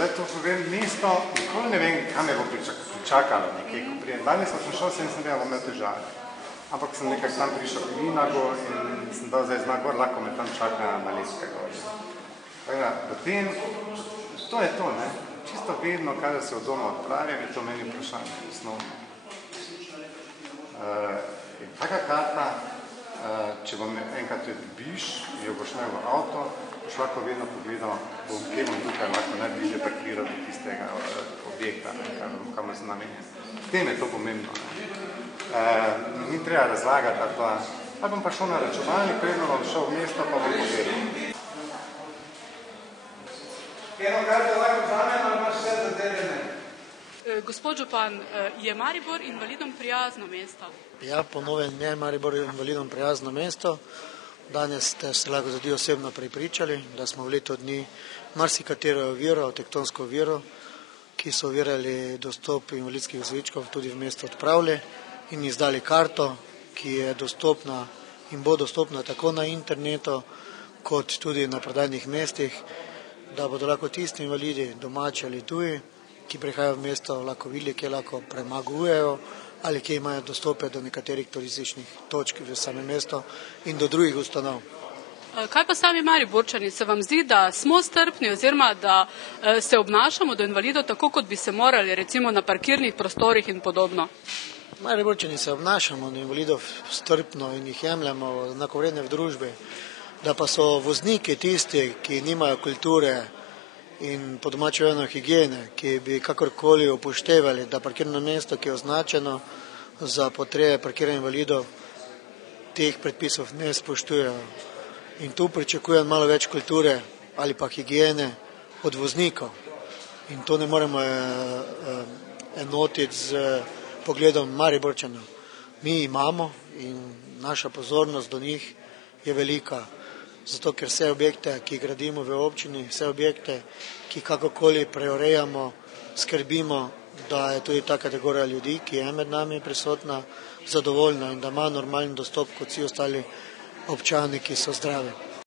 zdaj to povem, mesto, nikoli ne vem, kam me bo pričakalo nekaj, ko prijem. Danes sem šel, sem vedel, bom imel težave. Ampak sem nekaj tam prišel v Vinago in sem dal zdaj znak gor, lahko me tam čaka na Leske gor. Potem, to je to, ne? Čisto vedno, kada se od doma odpravim, je to meni vprašanje, osnovno. In taka karta, če bom enkrat jo dobiš, jo boš imel v avto, boš lahko vedno pogledal, kje bom tukaj lahko najbližje parkiral do tistega objekta, kamor sem namenjen. S tem je to pomembno. Ni treba razlagati, ali bom pa šel na računalnik, predno bom šel v mesto, pa bom pogledal. Eno karto lahko vzamem, ali imaš vse zadeljene? Gospod župan, je Maribor invalidom prijazno mesto? Ja, po novem je Maribor invalidom prijazno mesto. Danes ste se lahko tudi osebno prepričali, da smo v letu dni marsikatero oviro, tektonsko oviro, ki so ovirali dostop invalidskih vozičkov, tudi v mesto odpravili in izdali karto, ki je dostopna in bo dostopna tako na internetu, kot tudi na prodajnih mestih, da bodo lahko tisti invalidi, domači ali tuji, ki prihajajo v mesto, lahko videli, kje lahko premagujejo ali kje imajo dostope do nekaterih turističnih točk v samem mestu in do drugih ustanov. Kaj pa sami Mariborčani? Se vam zdi, da smo strpni oziroma da se obnašamo do invalidov tako, kot bi se morali, recimo na parkirnih prostorih in podobno? Mariborčani se obnašamo do invalidov strpno in jih jemljemo enakovredne v družbi, da pa so vozniki tisti, ki nimajo kulture in po domače povedano higiene, ki bi kakorkoli upoštevali, da parkirno mesto, ki je označeno za potrebe parkiranja invalidov, teh predpisov ne spoštujejo. In tu pričakujem malo več kulture ali pa higiene od voznikov. In to ne moremo enotiti z pogledom Mariborčanov. Mi imamo in naša pozornost do njih je velika. Zato, ker vse objekte, ki gradimo v občini, vse objekte, ki kakokoli preurejamo, skrbimo, da je tudi ta kategorija ljudi, ki je med nami prisotna, zadovoljna in da ima normalen dostop kot vsi ostali občani, ki so zdravi.